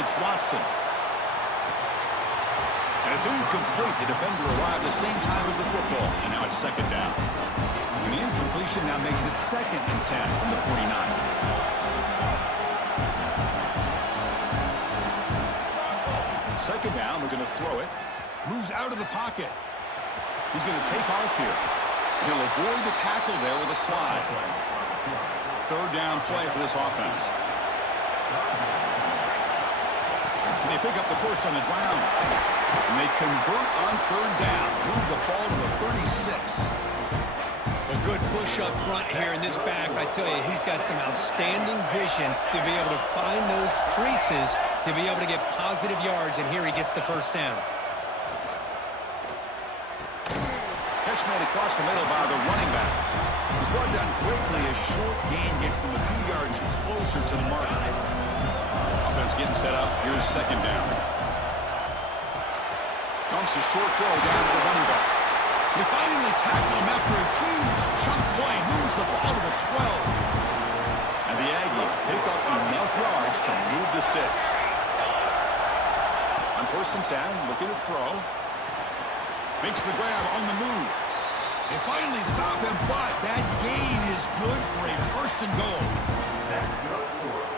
It's Watson. And it's incomplete. The defender arrived the same time as the football, and now it's second down. And the incompletion now makes it 2nd and 10 from the 49. Second down, we're going to throw it. Moves out of the pocket. He's going to take off here. He'll avoid the tackle there with a slide. Third down play for this offense. Can they pick up the first on the ground? And they convert on third down. Move the ball to the 36. A good push up front here in this back. I tell you, he's got some outstanding vision to be able to find those creases, to be able to get positive yards, and here he gets the first down. Catch made across the middle by the running back. He's brought down quickly. A short gain gets them a few yards closer to the mark. Offense getting set up. Here's second down. Dumps a short throw down to the running back. They finally tackle him after a huge chunk play. Moves the ball to the 12. And the Aggies pick up enough yards to move the sticks. On 1st and 10, looking to throw. Makes the grab on the move. They finally stop him, but that gain is good for a 1st and goal.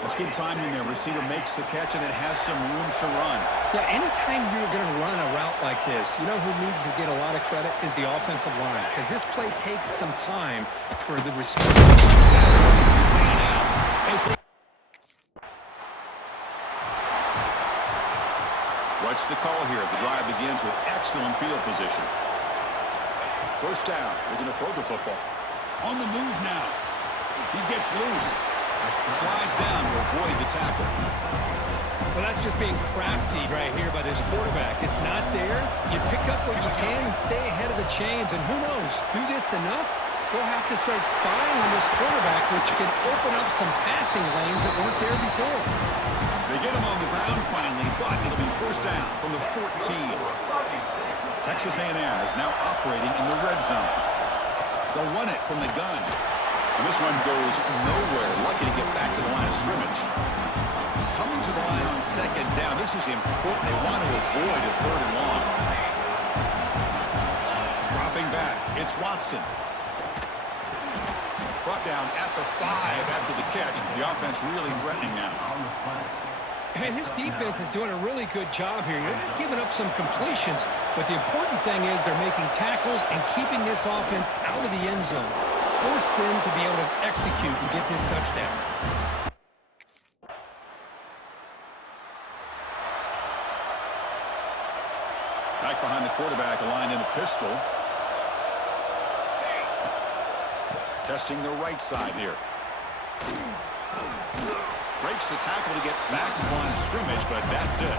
It's good timing there. Receiver makes the catch and it has some room to run. Yeah, anytime you're going to run a route like this, you know who needs to get a lot of credit is the offensive line, because this play takes some time for the receiver. Texas A&M as they... What's the call here? The drive begins with excellent field position. First down. We're going to throw the football. On the move now. He gets loose. Slides down to avoid the tackle. Well, that's just being crafty right here by this quarterback. It's not there. You pick up what you can and stay ahead of the chains. And who knows, do this enough, we'll have to start spying on this quarterback, which can open up some passing lanes that weren't there before. They get him on the ground finally, but it'll be first down from the 14. Texas A&M is now operating in the red zone. They'll run it from the gun. And this one goes nowhere. Lucky to get back to the line of scrimmage. Coming to the line on second down. This is important. They want to avoid a 3rd and long. Dropping back. It's Watson. Brought down at the 5 after the catch. The offense really threatening now. And this defense is doing a really good job here. You're not giving up some completions, but the important thing is they're making tackles and keeping this offense out of the end zone. Force them to be able to execute and get this touchdown. Back behind the quarterback, aligned in a pistol. Testing the right side here. Breaks the tackle to get back to the line of scrimmage, but that's it.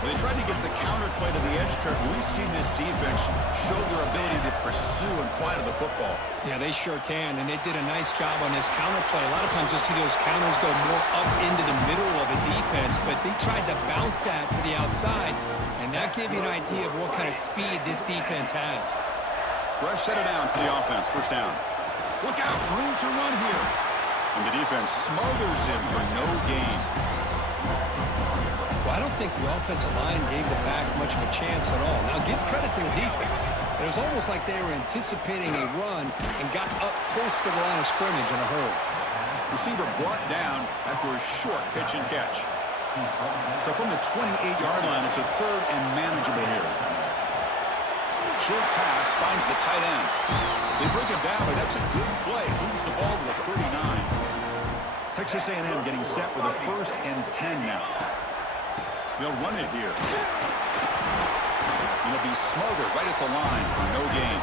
When they tried to get the counter play to the edge curve, we've seen this defense show their ability to pursue and fly to the football. Yeah, they sure can, and they did a nice job on this counter play. A lot of times you'll see those counters go more up into the middle of a defense, but they tried to bounce that to the outside, and that gave you an idea of what kind of speed this defense has. Fresh set of downs for the offense. First down. Look out, room to run here. And the defense smothers him for no gain. Well, I don't think the offensive line gave the back much of a chance at all. Now, give credit to the defense. It was almost like they were anticipating a run and got up close to the line of scrimmage in a hurry. Receiver brought down after a short pitch and catch. So from the 28-yard line, it's a 3rd and manageable here. Short pass finds the tight end. They bring him down, but that's a good play. Moves the ball to the 39. Texas A&M getting set with a 1st and 10 now. They'll run it here. It'll be smothered right at the line for no gain.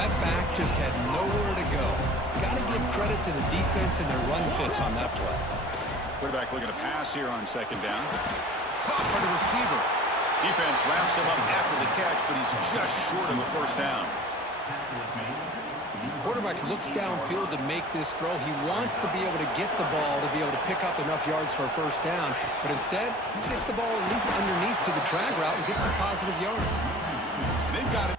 That back just had nowhere to go. Got to give credit to the defense and their run fits on that play. Quarterback looking to pass here on second down. Caught by the receiver. Defense wraps him up after the catch, but he's just short of a first down. Quarterback looks downfield to make this throw. He wants to be able to get the ball to be able to pick up enough yards for a first down, but instead he gets the ball at least underneath to the drag route and gets some positive yards. They've got it.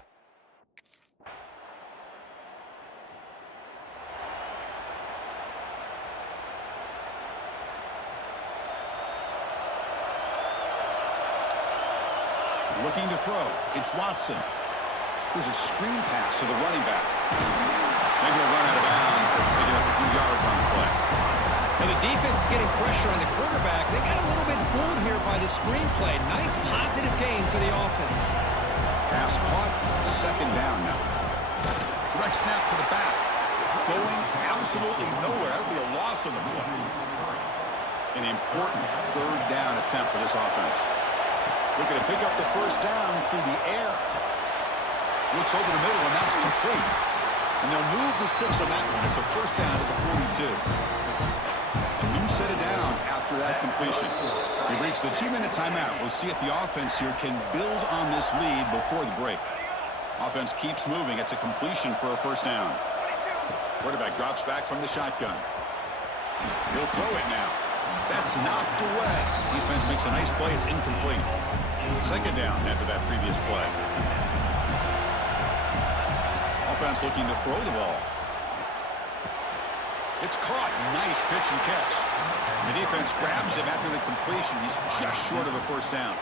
Looking to throw. It's Watson. Here's a screen pass to the running back. And he'll run out of bounds after picking up a few yards on the play. And the defense is getting pressure on the quarterback. They got a little bit fooled here by the screenplay. Nice positive gain for the offense. Pass caught. Second down now. Direct snap to the back. Going absolutely nowhere. That would be a loss on the play. An important third down attempt for this offense. Looking to pick up the first down through the air. Looks over the middle, and that's complete. And they'll move the 6 on that one. It's a first down to the 42. A new set of downs after that completion. We've reached the 2-minute timeout. We'll see if the offense here can build on this lead before the break. Offense keeps moving. It's a completion for a first down. Quarterback drops back from the shotgun. He'll throw it now. That's knocked away. Defense makes a nice play. It's incomplete. Second down after that previous play. Offense looking to throw the ball. It's caught. Nice pitch and catch. The defense grabs him after the completion. He's just short of a first down.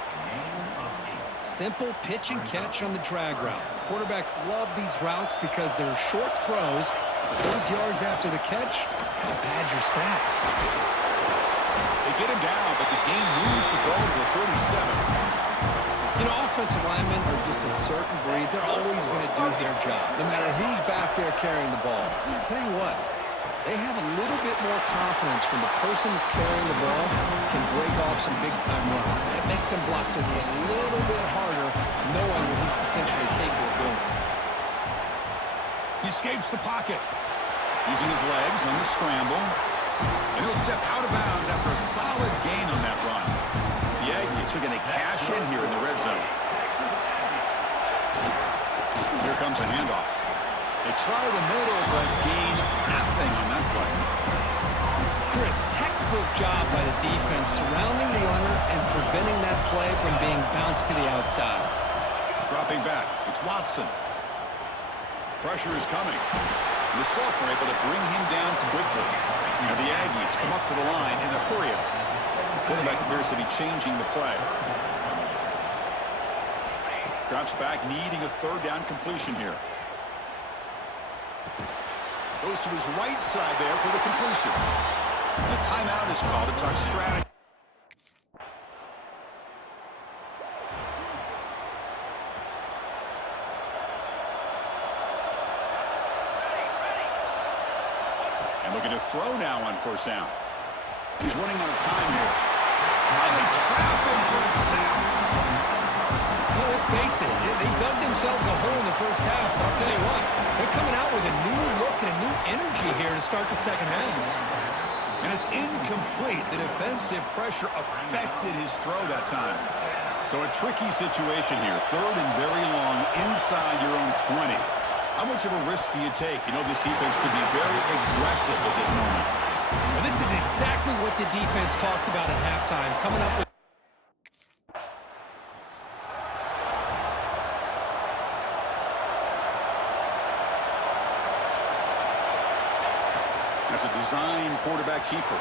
Simple pitch and catch on the drag route. Quarterbacks love these routes because they're short throws. Those yards after the catch kind of pad your stats. They get him down, but the game moves the ball to the 37. You know, offensive linemen are just a certain breed. They're always going to do their job, no matter who's back there carrying the ball. I'll tell you what, they have a little bit more confidence when the person that's carrying the ball can break off some big-time runs. That makes them block just a little bit harder, knowing what he's potentially capable of doing. He escapes the pocket, using his legs on the scramble. And he'll step out of bounds after a solid gain on that run. The Aggies are going to cash in here in the red zone. Here comes a handoff. They try the middle, but gain nothing on that play. Chris, textbook job by the defense surrounding the runner and preventing that play from being bounced to the outside. Dropping back, it's Watson. Pressure is coming. The Sox were able to bring him down quickly. Now the Aggies come up to the line in a hurry-up. Quarterback appears to be changing the play. Drops back, needing a third down completion here. Goes to his right side there for the completion. A timeout is called to talk strategy. And looking to throw now on first down. He's running out of time here. And they trap him for a sack. Well, let's face it, they dug themselves a hole in the first half. But I'll tell you what, they're coming out with a new look and a new energy here to start the second half. And it's incomplete. The defensive pressure affected his throw that time. So a tricky situation here. Third and very long inside your own 20. How much of a risk do you take? You know, this defense could be very aggressive at this moment. Well, this is exactly what the defense talked about at halftime, coming up with. That's a design quarterback keeper.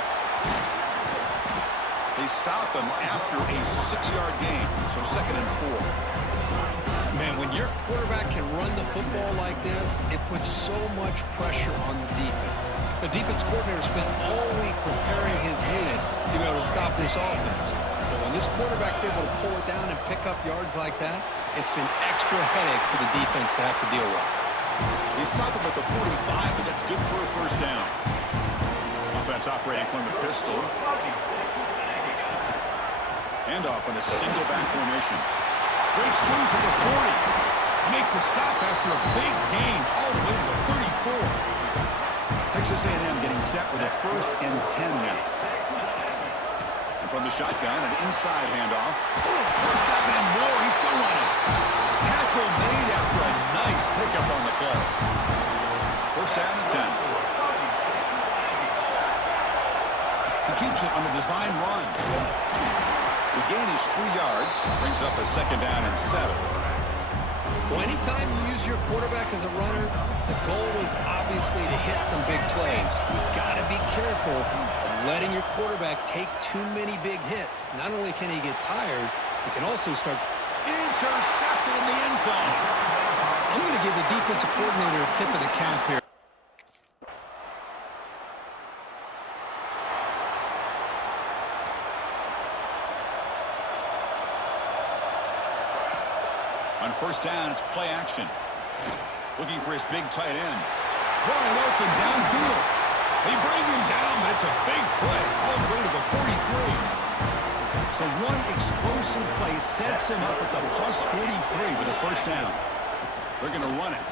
They stop him after a 6-yard gain, so 2nd and 4. Man, when your quarterback can run the football like this, it puts so much pressure on the defense. The defense coordinator spent all week preparing his unit to be able to stop this offense. But when this quarterback's able to pull it down and pick up yards like that, it's an extra headache for the defense to have to deal with. They stop him at the 45, but that's good for a first down. Offense operating from the pistol. Handoff on a single back formation. Great swings at the 40. They make the stop after a big gain all the way to the 34. Texas A&M getting set with a 1st and 10 now. And from the shotgun, an inside handoff. First down and more. He's still running. Tackle made after a nice pickup on the play. First down and 10. He keeps it on the design run. The gain is 3 yards, brings up a 2nd down and 7. Well, anytime you use your quarterback as a runner, the goal is obviously to hit some big plays. You've got to be careful of letting your quarterback take too many big hits. Not only can he get tired, he can also start. In Intercepted in the end zone. I'm going to give the defensive coordinator a tip of the cap here. On first down, it's play action. Looking for his big tight end. Wide open downfield. They bring him down, but it's a big play all the way to the 43. So one explosive play sets him up at the plus 43 with a first down. They're going to run it.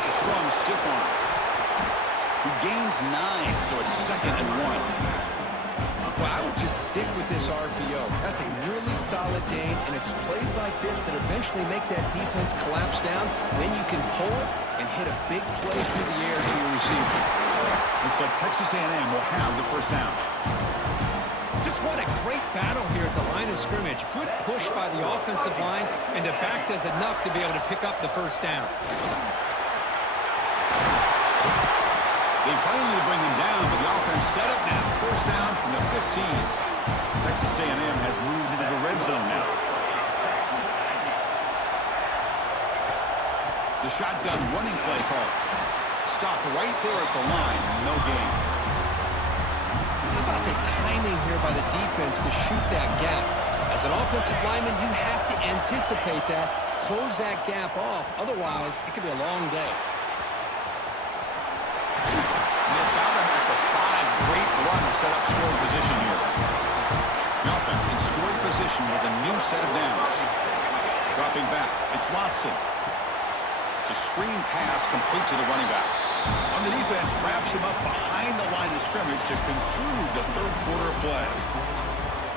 It's a strong stiff arm. He gains 9, so it's 2nd and 1. Well, I would just stick with this RPO. That's a really solid gain, and it's plays like this that eventually make that defense collapse down. Then you can pull it and hit a big play through the air to your receiver. Looks like Texas A&M will have the first down. Just what a great battle here at the line of scrimmage. Good push by the offensive line, and the back does enough to be able to pick up the first down. They finally bring him down, but the offense set up now. First down from the 15. Texas A&M has moved into the red zone now. The shotgun running play call. Stop right there at the line. No gain. How about the timing here by the defense to shoot that gap? As an offensive lineman, you have to anticipate that, close that gap off. Otherwise, it could be a long day. Run to set up scoring position here. The offense in scoring position with a new set of downs. Dropping back, it's Watson. It's a screen pass complete to the running back. On the defense, wraps him up behind the line of scrimmage to conclude the third quarter play.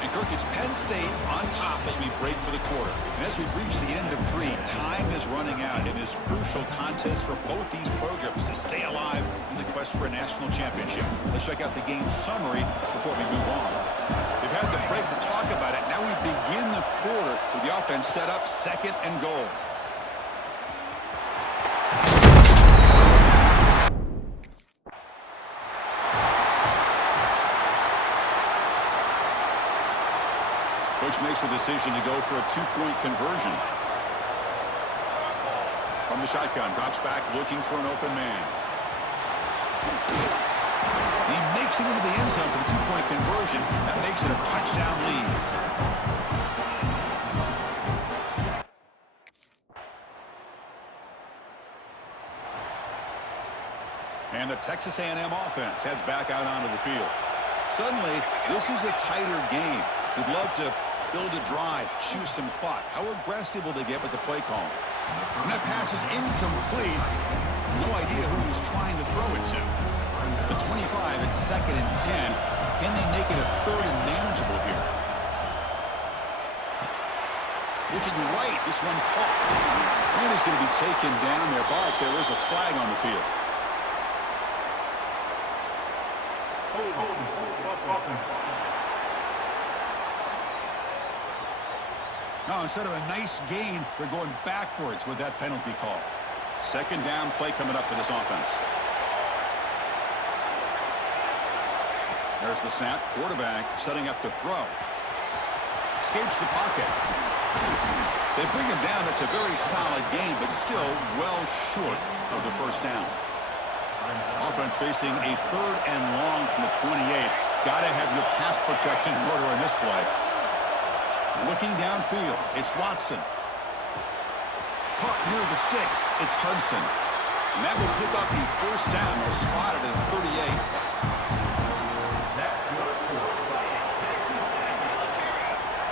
And Kirk, it's Penn State on top as we break for the quarter. And as we reach the end of 3, time is running out in this crucial contest for both these programs to stay alive in the quest for a national championship. Let's check out the game summary before we move on. They've had the break to talk about it. Now we begin the quarter with the offense set up 2nd and goal. Coach makes the decision to go for a 2-point conversion. From the shotgun, drops back looking for an open man. He makes it into the end zone for the 2-point conversion. That makes it a touchdown lead. And the Texas A&M offense heads back out onto the field. Suddenly, this is a tighter game. We'd love to build a drive, choose some clock. How aggressive will they get with the play call? And that pass is incomplete. No idea who he was trying to throw it to. At the 25, it's 2nd and 10. Can they make it a 3rd and manageable here? Looking right, this one caught. And is going to be taken down there, but there is a flag on the field. Now, instead of a nice gain, they're going backwards with that penalty call. 2nd down play coming up for this offense. There's the snap. Quarterback setting up to throw. Escapes the pocket. They bring him down. That's a very solid game, but still well short of the first down. Offense facing a 3rd and long from the 28. Got to have your pass protection in order in this play. Looking downfield, it's Watson. Caught near the sticks, it's Hudson. And that will pick up the first down. They'll spot it at 38.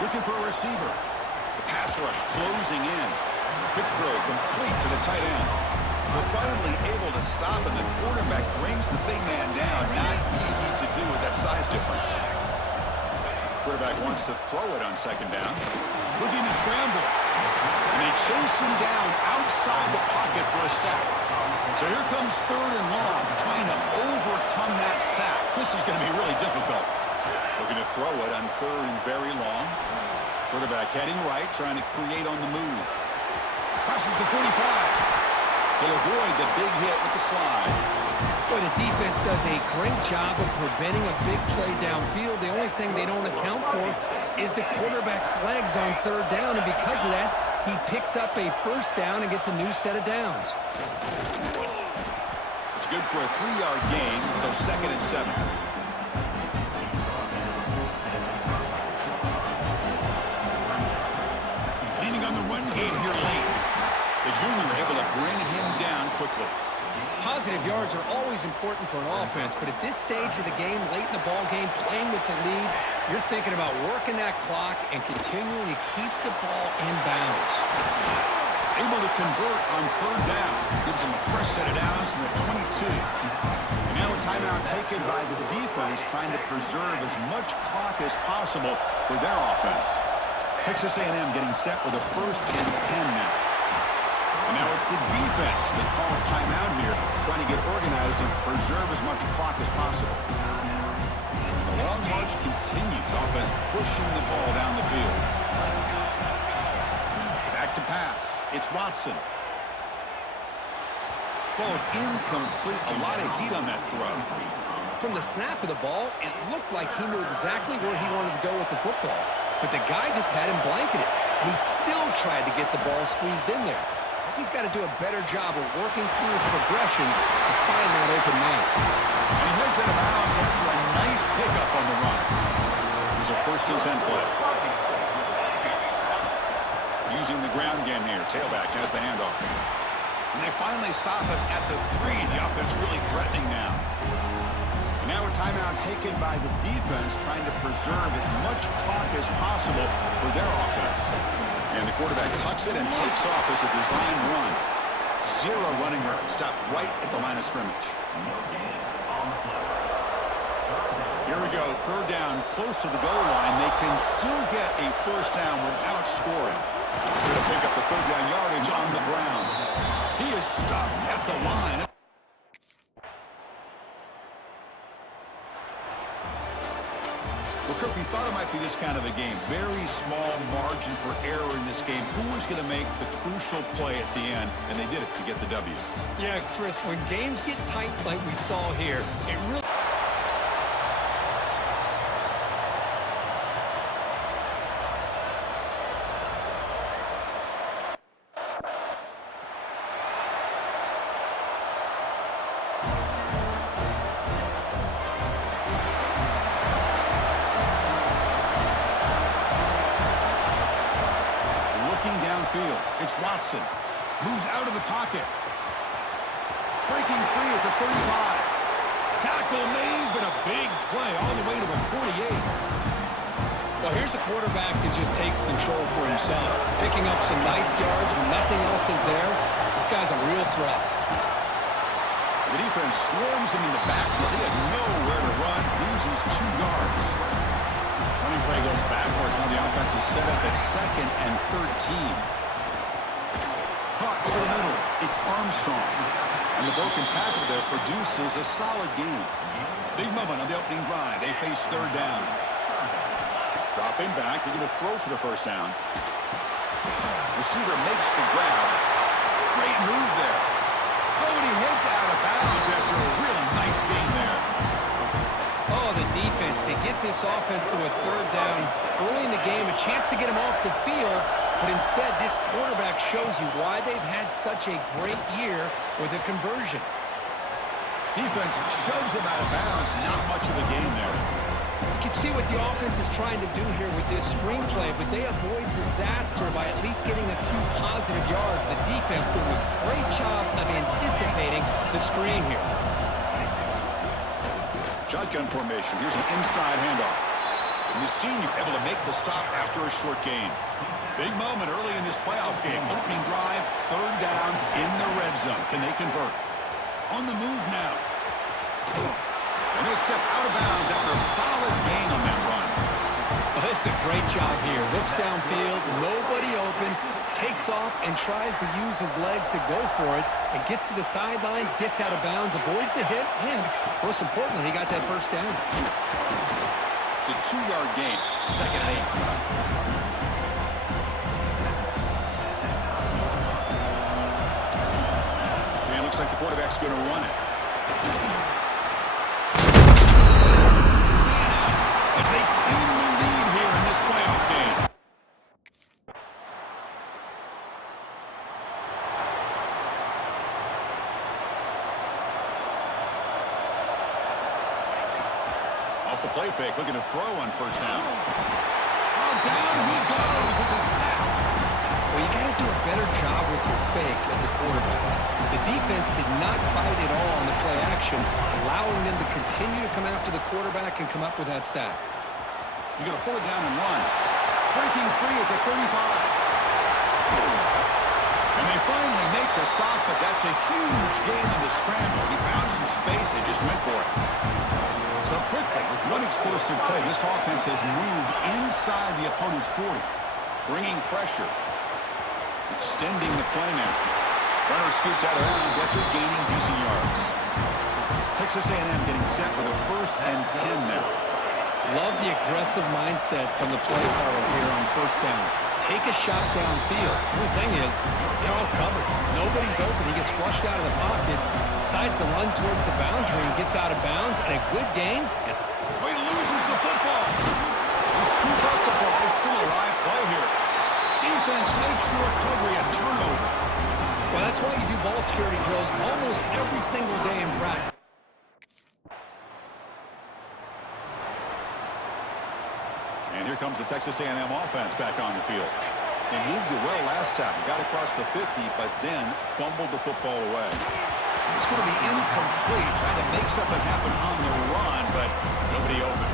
Looking for a receiver. The pass rush closing in. Quick throw complete to the tight end. We're finally able to stop, and the quarterback brings the big man down. Not easy to do with that size difference. Quarterback wants to throw it on 2nd down. Looking to scramble. And they chase him down outside the pocket for a sack. So here comes 3rd and long, trying to overcome that sack. This is going to be really difficult. Looking to throw it on 3rd and very long. Quarterback heading right, trying to create on the move. Passes the 45. He'll avoid the big hit with the slide. Well, the defense does a great job of preventing a big play downfield. The only only thing they don't account for is the quarterback's legs on third down, and because of that, he picks up a first down and gets a new set of downs. It's good for a 3-yard gain, so 2nd and 7. Leaning on the run game here late. The junior able to bring him down quickly. Positive yards are always important for an offense, but at this stage of the game, late in the ball game, playing with the lead, you're thinking about working that clock and continuing to keep the ball in bounds. Able to convert on third down. Gives him a fresh set of downs from the 22. And now a timeout taken by the defense, trying to preserve as much clock as possible for their offense. Texas A&M getting set with a 1st and 10 now. And now it's the defense that calls timeout here, trying to get organized and preserve as much clock as possible. The long march continues. Offense pushing the ball down the field. Back to pass. It's Watson. Ball is incomplete. A lot of heat on that throw. From the snap of the ball, it looked like he knew exactly where he wanted to go with the football. But the guy just had him blanketed, and he still tried to get the ball squeezed in there. He's got to do a better job of working through his progressions to find that open man. And he heads out of bounds after a nice pickup on the run. Here's a 1st and 10 play. Using the ground game here. Tailback has the handoff. And they finally stop him at the 3. The offense really threatening now. And now a timeout taken by the defense, trying to preserve as much clock as possible for their offense. And the quarterback tucks it and takes off as a design run. 0 running room. Stop right at the line of scrimmage. Here we go. 3rd down, close to the goal line. They can still get a 1st down without scoring. Going to pick up the 3rd down yardage on the ground. He is stuffed at the line. Well, Kirk, we thought it might be this kind of a game. Very small margin for error in this game. Who was going to make the crucial play at the end? And they did it to get the W. Yeah, Chris, when games get tight like we saw here, it really... Field. It's Watson. Moves out of the pocket. Breaking free at the 35. Tackle made, but a big play all the way to the 48. Well, here's a quarterback that just takes control for himself. Picking up some nice yards when nothing else is there. This guy's a real threat. The defense swarms him in the backfield. He had nowhere to run. Loses 2 yards. Running play goes backwards. Now the offense is set up at 2nd and 13. Caught over the middle. It's Armstrong. And the broken tackle there produces a solid gain. Big moment on the opening drive. They face 3rd down. Dropping back. They're going to throw for the 1st down. Receiver makes the grab. Great move there. Oh, and he heads out of bounds after a really nice gain there. Oh, the defense. They get this offense to a 3rd down early in the game. A chance to get him off the field. But instead, this quarterback shows you why they've had such a great year with a conversion. Defense shoves him out of bounds. Not much of a gain there. You can see what the offense is trying to do here with this screenplay, but they avoid disaster by at least getting a few positive yards. The defense doing a great job of anticipating the screen here. Shotgun formation. Here's an inside handoff. And the senior able to make the stop after a short gain. Big moment early in this playoff game. Opening drive, 3rd down in the red zone. Can they convert? On the move now. And he'll step out of bounds after a solid gain on that run. Well, this is a great job here. Looks downfield, nobody open, takes off and tries to use his legs to go for it, and gets to the sidelines, gets out of bounds, avoids the hit, and most importantly, he got that 1st down. It's a 2-yard gain, 2nd and 8. Looks like the quarterback's going to run it. Texas A&M, as they play fake, looking to throw on first down. Oh, down he goes. It's a sack. Well, you got to do a better job with your fake as the quarterback. The defense did not bite at all on the play action, allowing them to continue to come after the quarterback and come up with that sack. He's going to pull it down and run. Breaking free at the 35. And they finally make the stop, but that's a huge gain in the scramble. He found some space and just went for it. So quickly, with one explosive play, this offense has moved inside the opponent's 40, bringing pressure, extending the play now. Runner scoots out of bounds after gaining decent yards. Texas A&M getting set with a 1st and 10 now. Love the aggressive mindset from the play caller here on first down. Take a shot downfield. The thing is, they're all covered. Nobody's open. He gets flushed out of the pocket, decides to run towards the boundary and gets out of bounds, and a good gain. And he loses the football. He scooped up the ball. It's still a live play here. Defense makes the recovery a turnover. Well, that's why you do ball security drills almost every single day in practice. And here comes the Texas A&M offense back on the field. They moved it well last time, got across the 50, but then fumbled the football away. It's going to be incomplete, trying to make something happen on the run, but nobody open.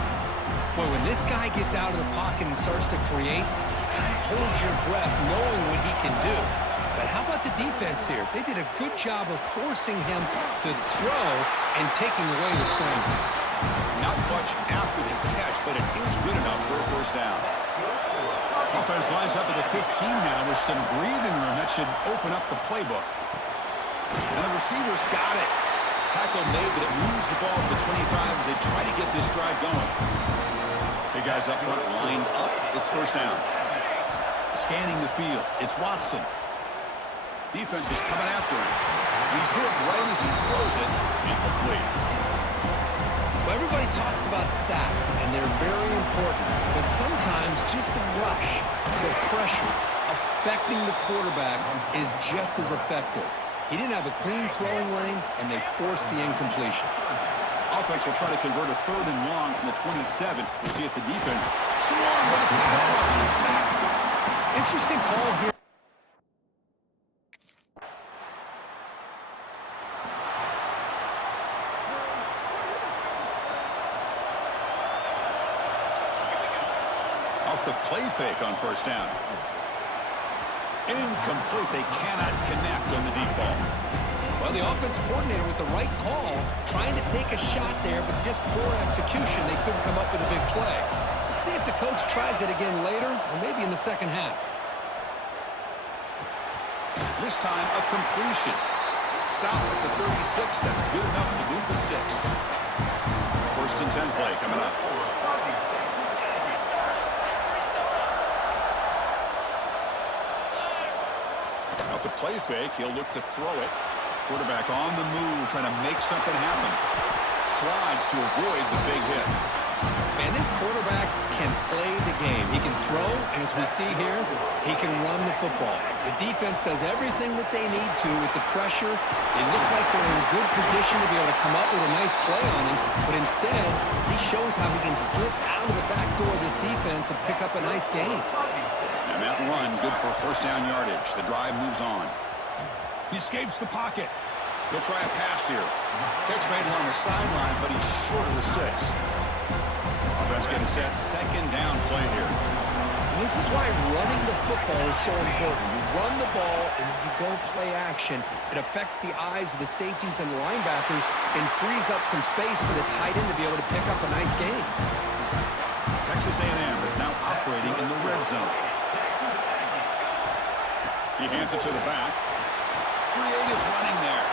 Well, when this guy gets out of the pocket and starts to create, you kind of hold your breath knowing what he can do. But how about the defense here? They did a good job of forcing him to throw and taking away the scramble. Not much after the catch, but it is good enough for a first down. Offense lines up at the 15 now with some breathing room. That should open up the playbook. And the receivers got it. Tackle made, but it moves the ball to the 25 as they try to get this drive going. Big guys up front lined up. It's first down. Scanning the field. It's Watson. Defense is coming after him. He's hit right as he throws it. Incomplete. Well, everybody talks about sacks, and they're very important. But sometimes just the rush, the pressure, affecting the quarterback is just as effective. He didn't have a clean throwing lane, and they forced the incompletion. Offense will try to convert a 3rd and long from the 27. We'll see if the defense swarm with a pass rush and a sack. Interesting call here. Off the play fake on first down. Incomplete. They cannot connect on the deep ball. Well, the offense coordinator with the right call, trying to take a shot there, but just poor execution. They couldn't come up with a big play. Let's see if the coach tries it again later, or maybe in the second half. This time, a completion. Stop at the 36. That's good enough to move the sticks. 1st and 10 play coming up. Off the play fake, he'll look to throw it. Quarterback on the move, trying to make something happen. Slides to avoid the big hit. Man, this quarterback can play the game. He can throw, and as we see here, he can run the football. The defense does everything that they need to with the pressure. They look like they're in good position to be able to come up with a nice play on him, but instead, he shows how he can slip out of the back door of this defense and pick up a nice gain. And that run, good for first down yardage. The drive moves on. He escapes the pocket. He'll try a pass here. Catch made along the sideline, but he's short of the sticks. Offense getting set. 2nd down play here. This is why running the football is so important. You run the ball, and then you go play action. It affects the eyes of the safeties and linebackers and frees up some space for the tight end to be able to pick up a nice gain. Texas A&M is now operating in the red zone. He hands it to the back. Creative running there.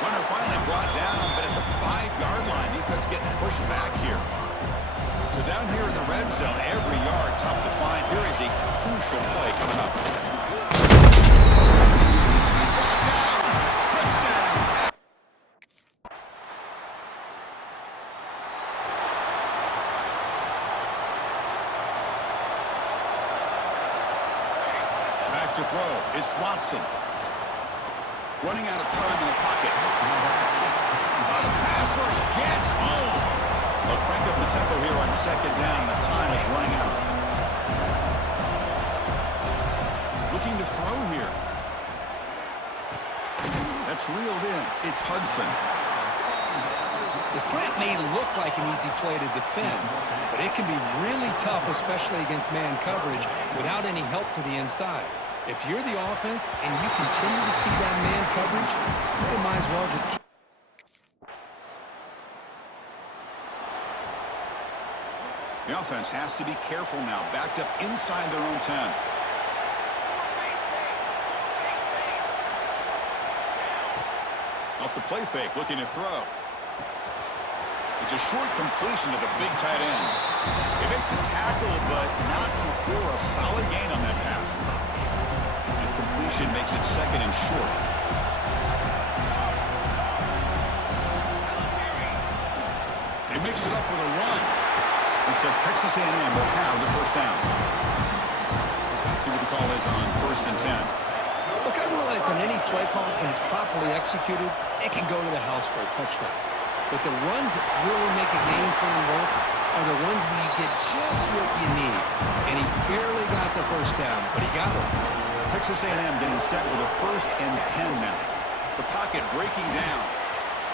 Runner finally brought down, but at the 5-yard line, defense getting pushed back here. So down here in the red zone, every yard tough to find. Here is a crucial play coming up. Easy to be brought down. Touchdown. Back to throw. It's Watson. Running out of time in the pocket. The pass rush gets home. They'll crank up the tempo here on second down. The time is running out. Looking to throw here. That's reeled in. It's Hudson. The slant may look like an easy play to defend, but it can be really tough, especially against man coverage, without any help to the inside. If you're the offense and you continue to see that man coverage, they might as well just keep. The offense has to be careful now. Backed up inside their own 10. Off the play fake, looking to throw. It's a short completion to the big tight end. They make the tackle, but not before a solid gain on that pass. And completion makes it second and short. They mix it up with a run. Looks like Texas A&M will have the first down. See what the call is on 1st and 10. Look, I realize on any play call, when it's properly executed, it can go to the house for a touchdown. But the runs that really make a game plan work are the ones where you get just what you need. And he barely got the first down, but he got it. Texas A&M getting set with a 1st and 10 now. The pocket breaking down.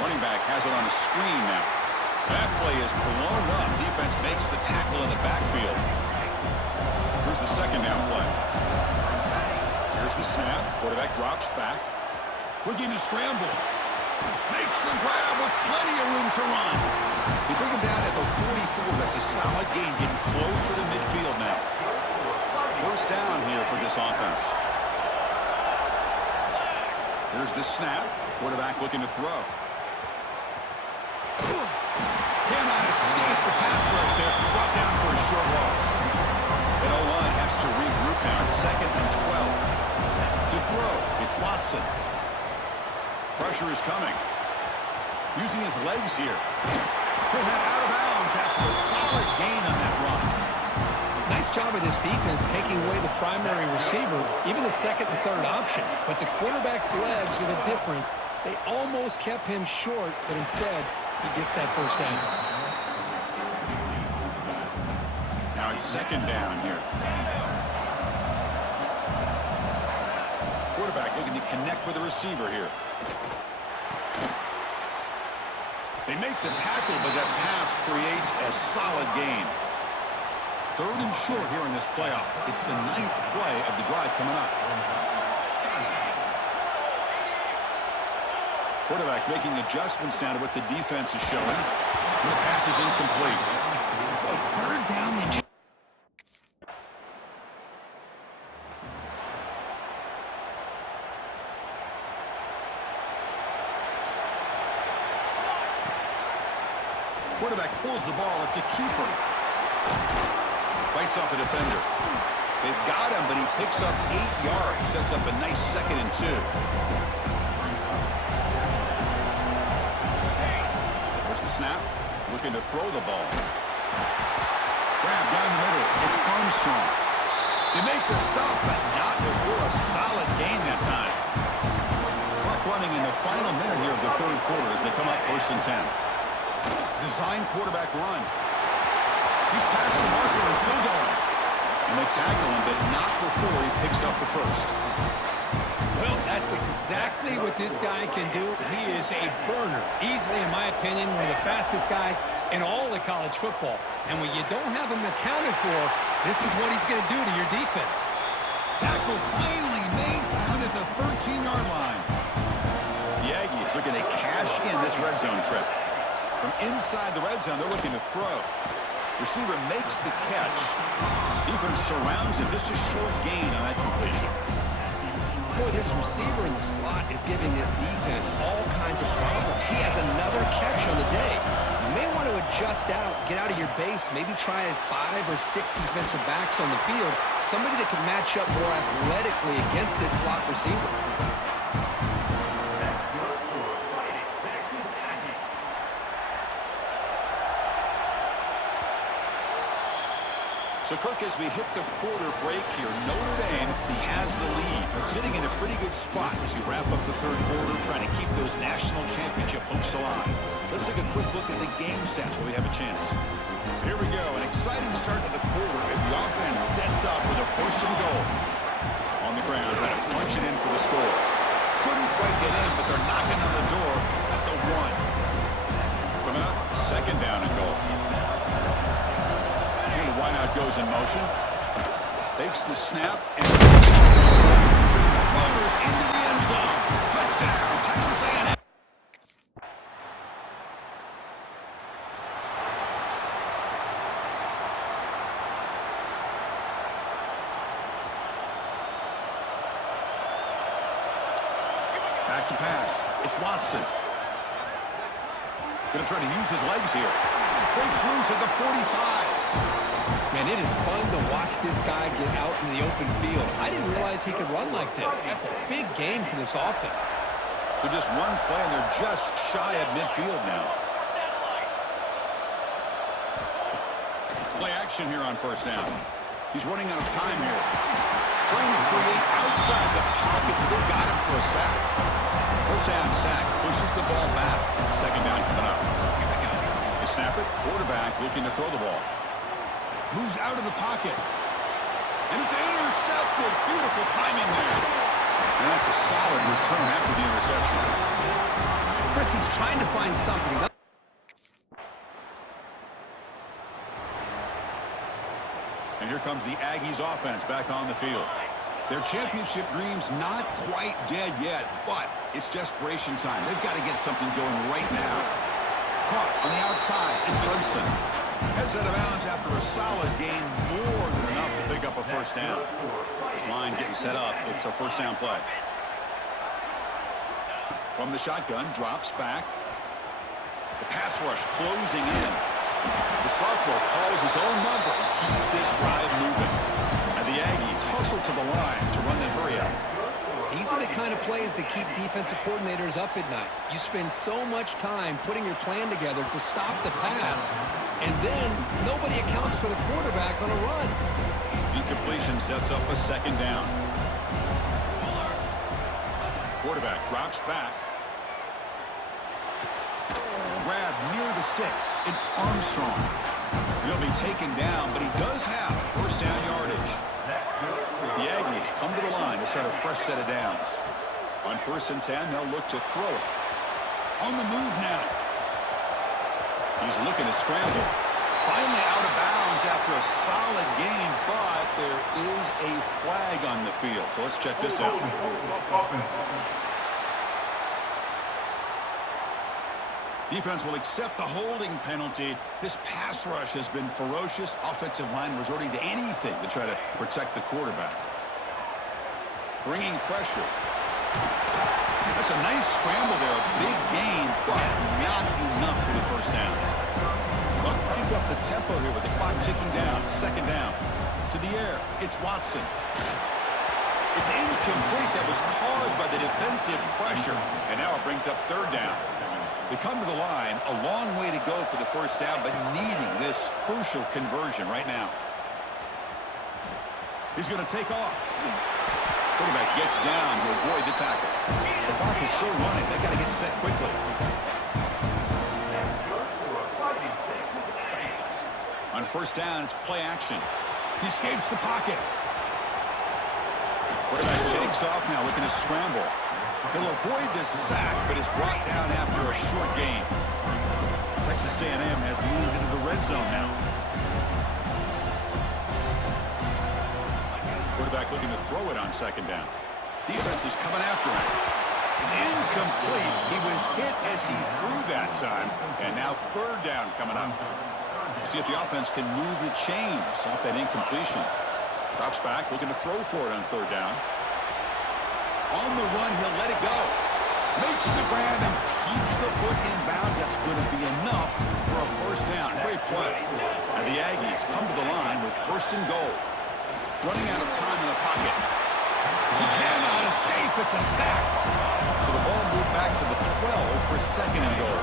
Running back has it on a screen now. That play is blown up. Defense makes the tackle in the backfield. Here's the second down play. Here's the snap. Quarterback drops back. Looking to scramble. Makes the grab with plenty of room to run. They bring him down at the 44. That's a solid gain, getting closer to midfield now. First down here for this offense. Here's the snap. Quarterback looking to throw. Cannot escape the pass rush there. Brought down for a short loss. And O-line has to regroup now. It's 2nd and 12. To throw, it's Watson. Pressure is coming. Using his legs here. He'll head out of bounds after a solid gain on that run. Nice job of this defense taking away the primary receiver, even the 2nd and 3rd option. But the quarterback's legs are the difference. They almost kept him short, but instead, he gets that first down. Now it's 2nd down here. Quarterback looking to connect with the receiver here. They make the tackle, but that pass creates a solid gain. 3rd and short here in this playoff. It's the 9th play of the drive coming up. Quarterback making adjustments down to what the defense is showing. And the pass is incomplete. A 3rd down and Quarterback pulls the ball. It's a keeper. Fights off a defender. They've got him, but he picks up 8 yards. Sets up a nice 2nd and 2. There's the snap. Looking to throw the ball. Grab down the middle. It's Armstrong. They make the stop, but not before a solid gain that time. Clock running in the final minute here of the 3rd quarter as they come up 1st and 10. Design quarterback run. He's past the marker and still going. And they tackle him, but not before he picks up the first. well, that's exactly what this guy can do. He is a burner. Easily, in my opinion, one of the fastest guys in all of college football. And when you don't have him accounted for, this is what he's going to do to your defense. Tackle finally made down at the 13-yard line. The Aggies looking to cash in this red zone trip. From inside the red zone, they're looking to throw. Receiver makes the catch. Defense surrounds him. Just a short gain on that completion. Boy, this receiver in the slot is giving this defense all kinds of problems. He has another catch on the day. You may want to adjust out, get out of your base, maybe try 5 or 6 defensive backs on the field, somebody that can match up more athletically against this slot receiver. So, Kirk, as we hit the quarter break here, Notre Dame has the lead, sitting in a pretty good spot as we wrap up the third quarter, trying to keep those national championship hopes alive. Let's take a quick look at the game sets while we have a chance. Here we go, an exciting start to the quarter as the offense sets up with a first and goal. On the ground, trying to punch it in for the score. Couldn't quite get in, but they're knocking on the door at the 1. Coming up, second down and goal. Here the wideout goes in motion. Takes the snap and motors into the end zone. Touchdown, Texas A&M. Back to pass. It's Watson. Going to try to use his legs here. Breaks loose at the 45. Man, it is fun to watch this guy get out in the open field. I didn't realize he could run like this. That's a big game for this offense. So just one play, and they're just shy of midfield now. Play action here on first down. He's running out of time here. Trying to create outside the pocket, but they've got him for a sack. First down sack, pushes the ball back. Second down coming up. They snap it, quarterback looking to throw the ball. Moves out of the pocket. And it's intercepted. Beautiful timing there. And that's a solid return after the interception. Chris, he's trying to find something. And here comes the Aggies offense back on the field. Their championship dreams not quite dead yet, but it's desperation time. They've got to get something going right now. Caught on the outside. It's Hudson. Heads out of bounds after a solid gain, more than enough to pick up a first down. This line getting set up. It's a first down play. From the shotgun, drops back. The pass rush closing in. The sophomore calls his own number and keeps this drive moving. And the Aggies hustle to the line to run the hurry up. These are the kind of plays that keep defensive coordinators up at night. You spend so much time putting your plan together to stop the pass, and then nobody accounts for the quarterback on a run. Incompletion sets up a second down. Quarterback drops back. Grab near the sticks. It's Armstrong. He'll be taken down, but he does have first down yardage. The Aggies come to the line to start a fresh set of downs. On 1st and 10, they'll look to throw it. On the move now. He's looking to scramble. Finally out of bounds after a solid gain, but there is a flag on the field. So let's check this out. Defense will accept the holding penalty. This pass rush has been ferocious. Offensive line resorting to anything to try to protect the quarterback. Bringing pressure. That's a nice scramble there. A big gain, but not enough for the first down. They'll crank up the tempo here with the clock ticking down. Second down. To the air. It's Watson. It's incomplete. That was caused by the defensive pressure. And now it brings up third down. They come to the line, a long way to go for the first down, but needing this crucial conversion right now. He's going to take off. Quarterback gets down to avoid the tackle. The clock is still running. They got to get set quickly. On first down, it's play action. He escapes the pocket. Quarterback takes off now, looking to scramble. He'll avoid this sack, but is brought down after a short gain. Texas A&M has moved into the red zone now. Quarterback looking to throw it on second down. Defense is coming after him. It's incomplete. He was hit as he threw that time. And now third down coming up. See if the offense can move the chains off that incompletion. Drops back, looking to throw for it on third down. On the run, he'll let it go. Makes the grab and keeps the foot in bounds. That's going to be enough for a first down. Great play. And the Aggies come to the line with first and goal. Running out of time in the pocket. He cannot escape. It's a sack. So the ball moved back to the 12 for second and goal.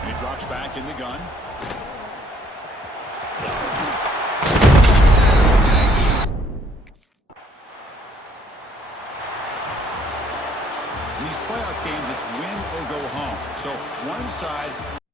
And he drops back in the gun. One side